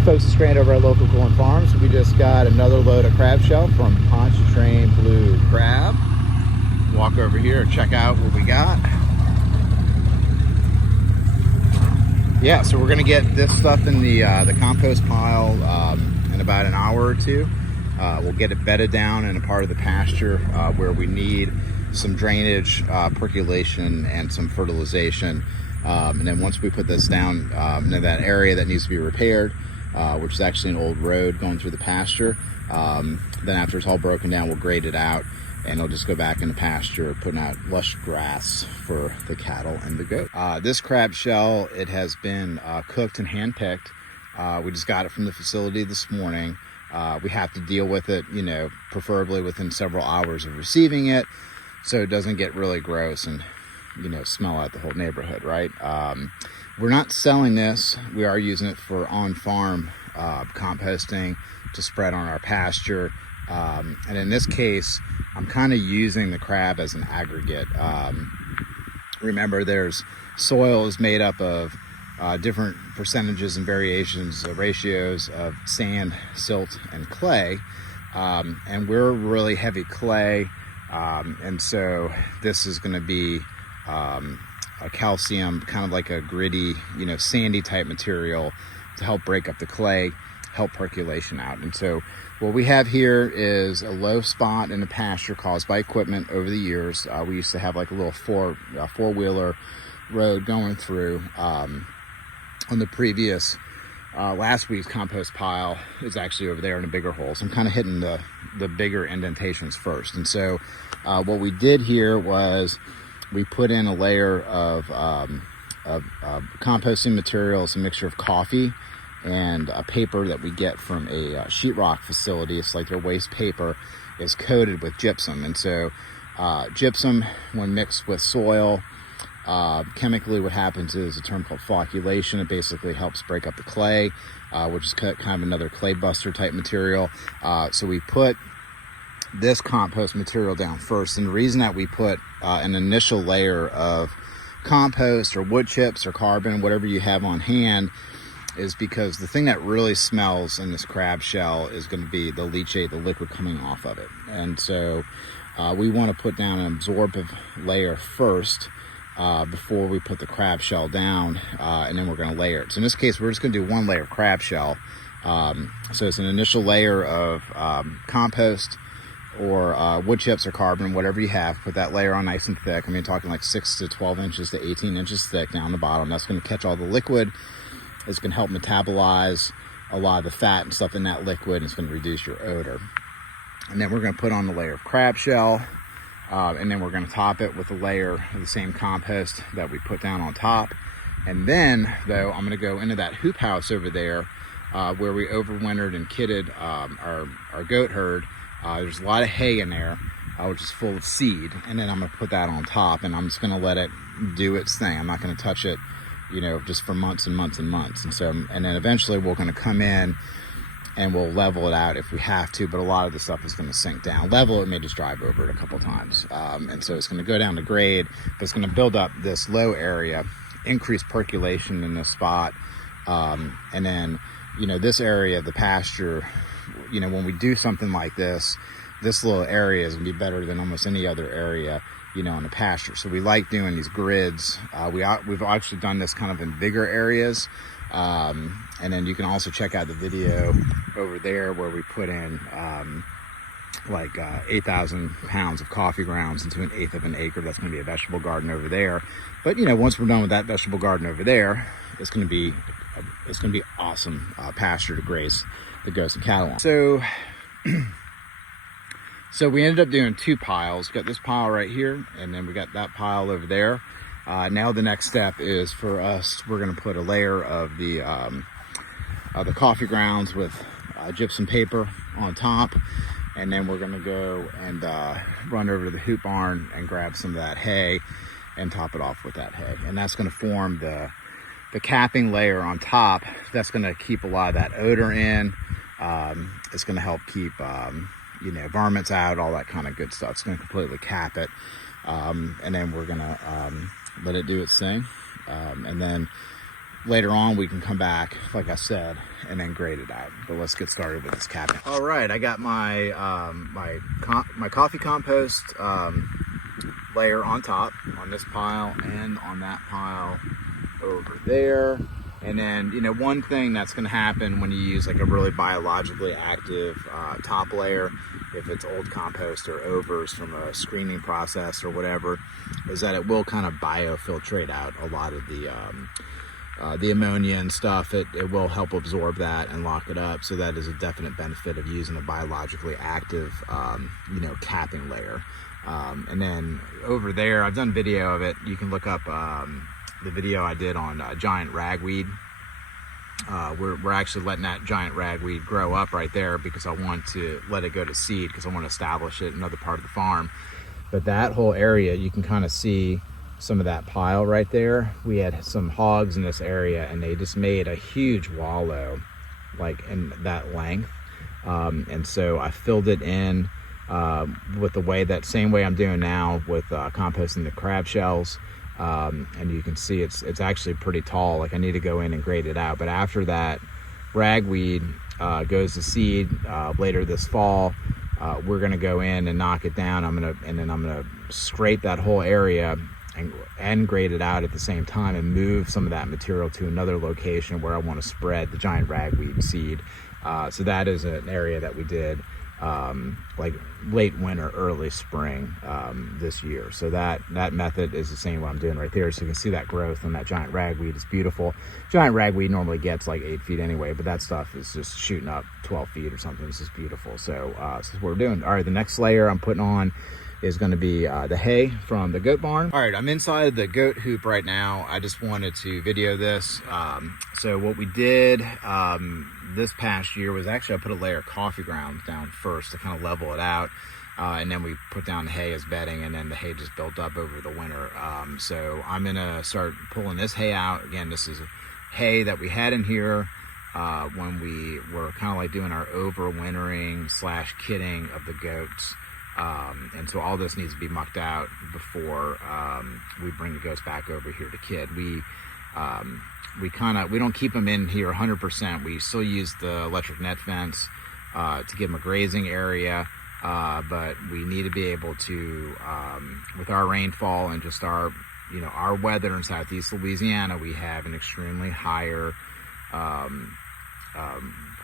Hey folks, it's Grant over at Local Corn Farms. We just got another load of crab shell from Pasture Blue Crab. Walk over here and check out what we got. Yeah, so we're gonna get this stuff in the compost pile in about an hour or two. We'll get it bedded down in a part of the pasture where we need some drainage, percolation, and some fertilization. And then once we put this down in that area that needs to be repaired, which is actually an old road going through the pasture, then after it's all broken down, we'll grade it out and it'll just go back in the pasture, putting out lush grass for the cattle and the goat. This crab shell, it has been cooked and hand-picked. We just got it from the facility this morning. We have to deal with it, you know, preferably within several hours of receiving it, so it doesn't get really gross and, you know, smell out the whole neighborhood, right? We're not selling this. We are using it for on-farm composting to spread on our pasture. And in this case, I'm kind of using the crab as an aggregate. Remember, there's soil is made up of different percentages and variations, ratios of sand, silt, and clay. And we're really heavy clay. And so this is going to be a calcium, kind of like a gritty, you know, sandy type material to help break up the clay, help percolation out. And so what we have here is a low spot in the pasture caused by equipment over the years. We used to have like a little four-wheeler road going through. On the previous last week's compost pile is actually over there in a bigger hole. So I'm kind of hitting the bigger indentations first. And so what we did here was we put in a layer of composting materials, a mixture of coffee and a paper that we get from a sheetrock facility. It's like their waste paper is coated with gypsum. And so gypsum, when mixed with soil, chemically what happens is a term called flocculation. It basically helps break up the clay, which is kind of another clay buster type material. So we put this compost material down first, and the reason that we put an initial layer of compost or wood chips or carbon, whatever you have on hand, is because the thing that really smells in this crab shell is going to be the leachate, the liquid coming off of it. And so we want to put down an absorptive layer first before we put the crab shell down, and then we're going to layer it. So in this case, we're just going to do one layer of crab shell. So it's an initial layer of compost or wood chips or carbon, whatever you have. Put that layer on nice and thick. I mean, talking like 6 to 12 inches to 18 inches thick down the bottom. That's going to catch all the liquid. It's going to help metabolize a lot of the fat and stuff in that liquid. It's going to reduce your odor. And then we're going to put on the layer of crab shell. And then we're going to top it with a layer of the same compost that we put down on top. And then, though, I'm going to go into that hoop house over there where we overwintered and kidded our goat herd. There's a lot of hay in there, which is full of seed. And then I'm going to put that on top, and I'm just going to let it do its thing. I'm not going to touch it, you know, just for months and months and months. And so, and then eventually we're going to come in and we'll level it out if we have to, but a lot of the stuff is going to sink down. Level it, may just drive over it a couple times. And so it's going to go down to grade, but it's going to build up this low area, increase percolation in this spot. And then, you know, this area of the pasture, you know, when we do something like this, this little area is going to be better than almost any other area, you know, in the pasture. So we like doing these grids. We've actually done this kind of in bigger areas. And then you can also check out the video over there where we put in 8,000 pounds of coffee grounds into 1/8 of an acre. That's going to be a vegetable garden over there. But, you know, once we're done with that vegetable garden over there, it's going to be awesome pasture to graze the goats and cattle on. So we ended up doing 2 piles. Got this pile right here, and then we got that pile over there. Now the next step is for us, we're going to put a layer of the coffee grounds with gypsum paper on top, and then we're going to go and run over to the hoop barn and grab some of that hay and top it off with that hay. And that's going to form the capping layer on top. That's going to keep a lot of that odor in. It's going to help keep you know, varmints out, all that kind of good stuff. It's going to completely cap it. And then we're going to let it do its thing. And then later on we can come back, like I said, and then grade it out. But let's get started with this capping. All right, I got my my coffee compost layer on top, on this pile and on that pile over there. And then, you know, one thing that's going to happen when you use like a really biologically active top layer, if it's old compost or overs from a screening process or whatever, is that it will kind of biofiltrate out a lot of the ammonia and stuff. It will help absorb that and lock it up. So that is a definite benefit of using a biologically active, you know, capping layer. And then over there, I've done video of it. You can look up the video I did on giant ragweed. We're actually letting that giant ragweed grow up right there because I want to let it go to seed, because I want to establish it in another part of the farm. But that whole area, you can kind of see some of that pile right there. We had some hogs in this area and they just made a huge wallow like in that length. And so I filled it in with the same way I'm doing now with composting the crab shells. And you can see it's actually pretty tall. Like I need to go in and grade it out. But after that ragweed goes to seed later this fall, we're gonna go in and knock it down. I'm gonna scrape that whole area and grade it out at the same time and move some of that material to another location where I want to spread the giant ragweed seed. So that is an area that we did like late winter, early spring this year. So that method is the same what I'm doing right there. So you can see that growth on that giant ragweed is beautiful. Giant ragweed normally gets like 8 feet anyway, but that stuff is just shooting up 12 feet or something. This is beautiful. So this is what we're doing. All right, the next layer I'm putting on is going to be the hay from the goat barn. All right, I'm inside the goat hoop right now. I just wanted to video this. So what we did this past year was actually I put a layer of coffee grounds down first to kind of level it out. And then we put down the hay as bedding, and then the hay just built up over the winter. So I'm gonna start pulling this hay out. Again, this is hay that we had in here when we were kind of like doing our overwintering / kidding of the goats. And so all this needs to be mucked out before we bring the goats back over here to kid. We don't keep them in here 100%. We still use the electric net fence to give them a grazing area, but we need to be able to, with our rainfall and just our weather in Southeast Louisiana, we have an extremely higher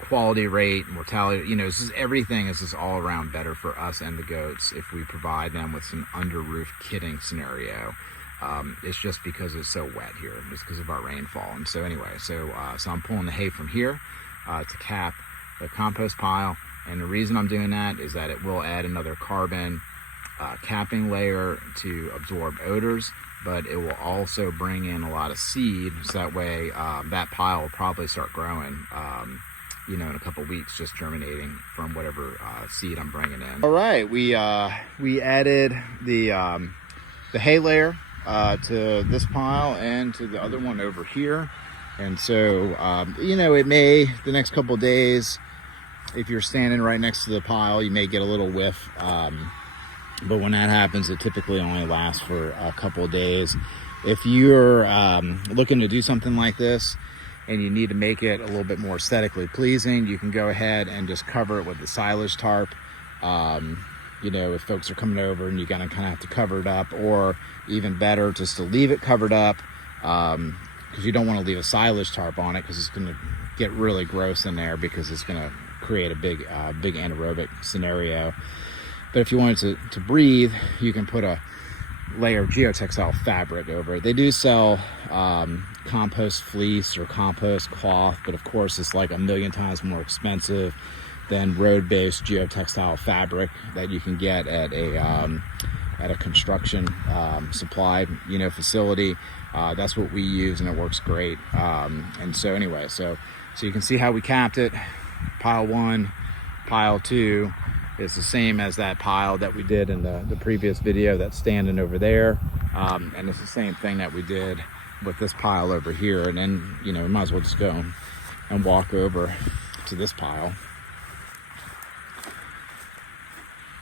quality rate, mortality, everything is just all around better for us and the goats if we provide them with some under roof kidding scenario. It's just because it's so wet here, just because of our rainfall. And so anyway, so I'm pulling the hay from here to cap the compost pile. And the reason I'm doing that is that it will add another carbon capping layer to absorb odors, but it will also bring in a lot of seed. So that way that pile will probably start growing in a couple weeks, just germinating from whatever seed I'm bringing in. All right, we added the hay layer to this pile and to the other one over here. And so, it may, the next couple of days, if you're standing right next to the pile, you may get a little whiff. But when that happens, it typically only lasts for a couple of days. If you're looking to do something like this, and you need to make it a little bit more aesthetically pleasing, you can go ahead and just cover it with the silage tarp. If folks are coming over and you're gonna kind of have to cover it up, or even better, just to leave it covered up, because you don't want to leave a silage tarp on it, because it's going to get really gross in there, because it's going to create a big anaerobic scenario. But if you want it to breathe, you can put a layer of geotextile fabric over it. They do sell compost fleece or compost cloth, but of course it's like a million times more expensive than road-based geotextile fabric that you can get at a construction supply facility. That's what we use, and it works great. And so anyway, so you can see how we capped it. Pile 1, pile 2 is the same as that pile that we did in the previous video that's standing over there. And it's the same thing that we did with this pile over here. And then, we might as well just go and walk over to this pile.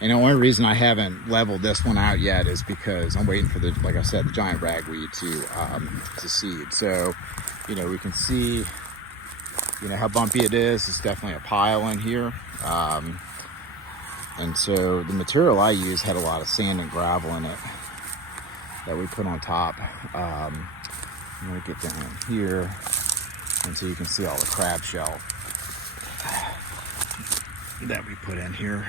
And the only reason I haven't leveled this one out yet is because I'm waiting for like I said, the giant ragweed to seed. So you know, we can see, you know, how bumpy it is. It's definitely a pile in here. And so the material I use had a lot of sand and gravel in it that we put on top. I'm gonna get down here, and so you can see all the crab shell that we put in here.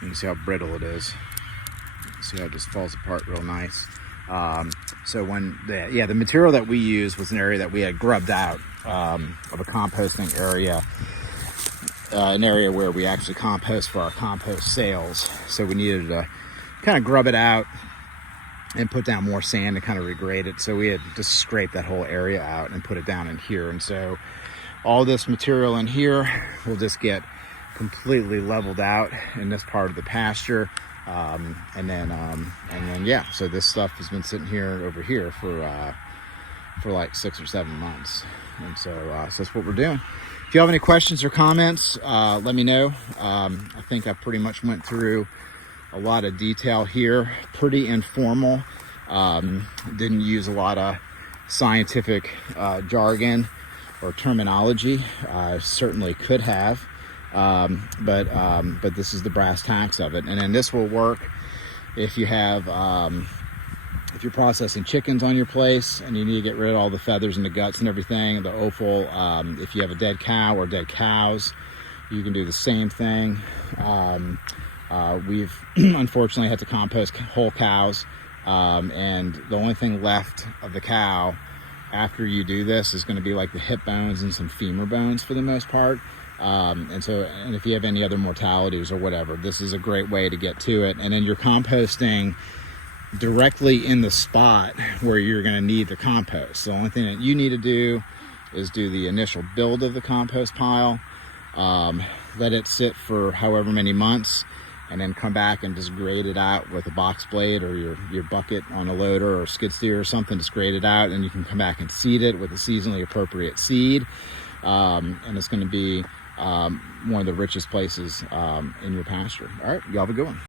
You can see how brittle it is. See how it just falls apart real nice. So when the material that we used was an area that we had grubbed out of a composting area, an area where we actually compost for our compost sales. So we needed to kind of grub it out and put down more sand to kind of regrade it. So we had to scrape that whole area out and put it down in here. And so all this material in here will just get completely leveled out in this part of the pasture. And then yeah, so this stuff has been sitting here over here for like 6 or 7 months. And so that's what we're doing. If you have any questions or comments, let me know. I think I pretty much went through a lot of detail here, pretty informal. Didn't use a lot of scientific jargon or terminology. I certainly could have, but this is the brass tacks of it. And then this will work if you have if you're processing chickens on your place and you need to get rid of all the feathers and the guts and everything, the offal. If you have a dead cow or dead cows, you can do the same thing. We've unfortunately had to compost whole cows, and the only thing left of the cow after you do this is going to be like the hip bones and some femur bones for the most part. And if you have any other mortalities or whatever, this is a great way to get to it. And then you're composting directly in the spot where you're going to need the compost. The only thing that you need to do is do the initial build of the compost pile, let it sit for however many months, and then come back and just grade it out with a box blade or your bucket on a loader or skid steer or something. Just grade it out, and you can come back and seed it with a seasonally appropriate seed. And it's going to be one of the richest places in your pasture. All right, y'all have a good one.